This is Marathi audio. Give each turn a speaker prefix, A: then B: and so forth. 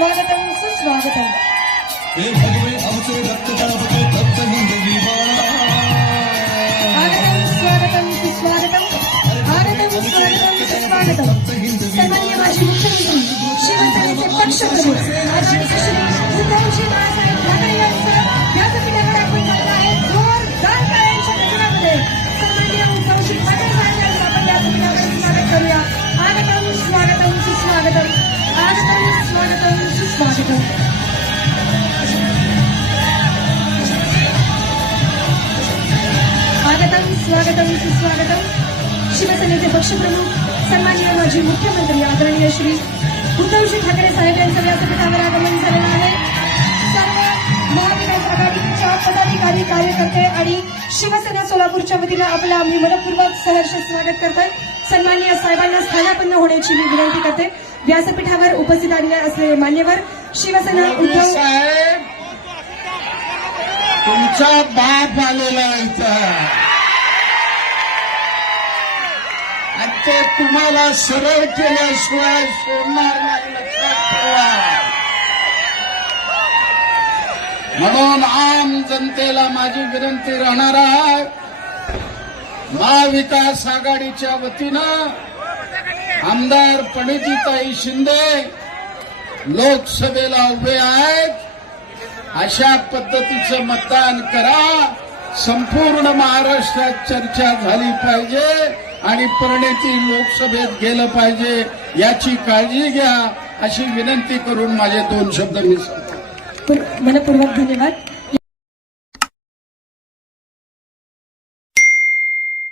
A: స్వాగతం సుస్వాగతం.
B: ఆగతం స్వాగతం సుస్వాగతం. ఆగతం స్వాగతం సుస్వాగతం.
A: సన్మాన్య మాజీ ముఖ్యమంత్రి శ్రీమంతులు स्वागतम स्वागतम सुस्वागतम. शिवसेनेचे पक्षप्रमुख सन्माननीय माजी मुख्यमंत्री आदरणीय श्री उद्धवजी ठाकरे साहेब यांचं व्यासपीठावर आगमन झालेलं आहे. सर्व महाविकास आघाडीच्या पदाधिकारी कार्यकर्ते आणि शिवसेना सोलापूरच्या वतीनं आपलं आम्ही मनपूर्वक सहर्ष स्वागत करतोय. सन्माननीय साहेबांना स्थानापन्न होण्याची मी विनंती करते. व्यासपीठावर उपस्थित आलेले असलेले मान्यवर शिवसेना उद्धव
C: साहेब तुमचा बाप आलेला आहे इथं. ते तुम्हाला सरळ केल्याशिवाय सोडणार नाही लक्षात ठेवा. म्हणून आम जनतेला माझी विनंती राहणार आहे महाविकास आघाडीच्या वतीनं आमदार प्रणितीताई शिंदे लोकसभेला उभे आहेत. अशा पद्धतीचं मतदान करा. संपूर्ण महाराष्ट्रात चर्चा झाली पाहिजे. आणि परिणती लोकसभेत गेलं पाहिजे याची काळजी घ्या अशी विनंती करून माझे दोन शब्द मी सांगतो
A: मनपूर्वक धन्यवाद.